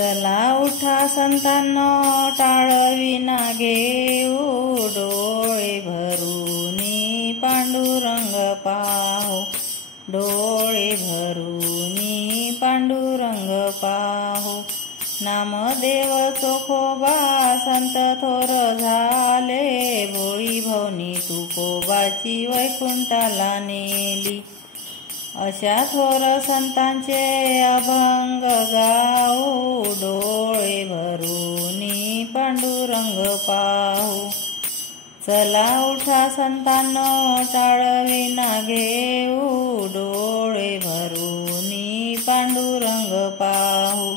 चला उठा संतांनो टाळविना घेऊ डोळे भरूनी पांडुरंग पाहू डोळे भरूनी पांडुरंग पाहू नामदेव चोखोबा संत थोर झाले भोळी भवनी तुकोबाची वैकुंठाला नेली अशा थोर संतांचे अभंग गाऊ डोळे भरूनी पांडुरंग पाहू चला उठा संतांनो टाळविना घेऊ डोळे भरूनी पांडुरंग पाहू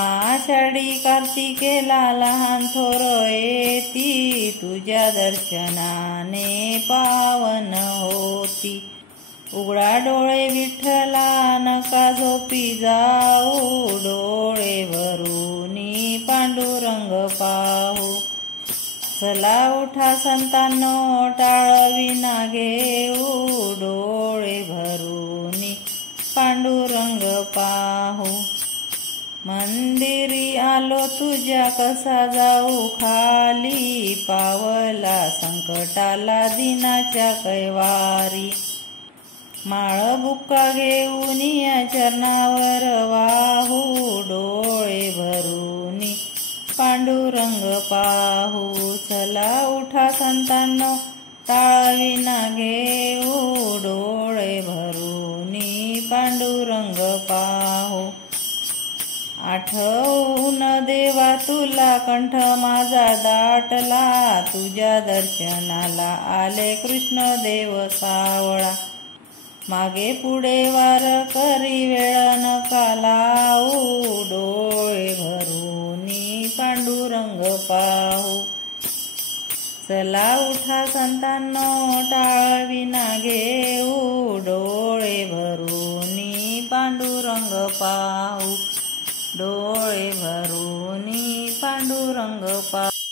आषाढी कार्तिकेला लहान थोर येती तुझ्या दर्शनाने पावन होती उघडा डोळे विठ्ठला नका झोपी जाऊ डोळे भरूनी पांडुरंग पाहू चला उठा संतांनो टाळविना घेऊ डोळे भरूनी पांडुरंग पाहू मंदिरी आलो तुझ्या कसा जाऊ खाली पावला संकटाला दिनाच्या कैवारी माळ बुक्का घेऊन या चरणावर वाहू डोळे भरूनी पांडुरंग पाहू चला उठा संतांनो टाळविना घेऊ डोळे भरूनी पांडुरंग पाहू आठवून देवा तुला कंठ माझा दाटला तुझ्या दर्शनाला आले कृष्ण देव सावळा मागे पुढे वार करी वेळ नका लावू डोळे भरूनी पांडुरंग पाहू चला उठा संतांनो टाळविना घेऊ डोळे भरूनी पांडुरंग पाहू डोळे भरूनी पांडुरंग पाहू।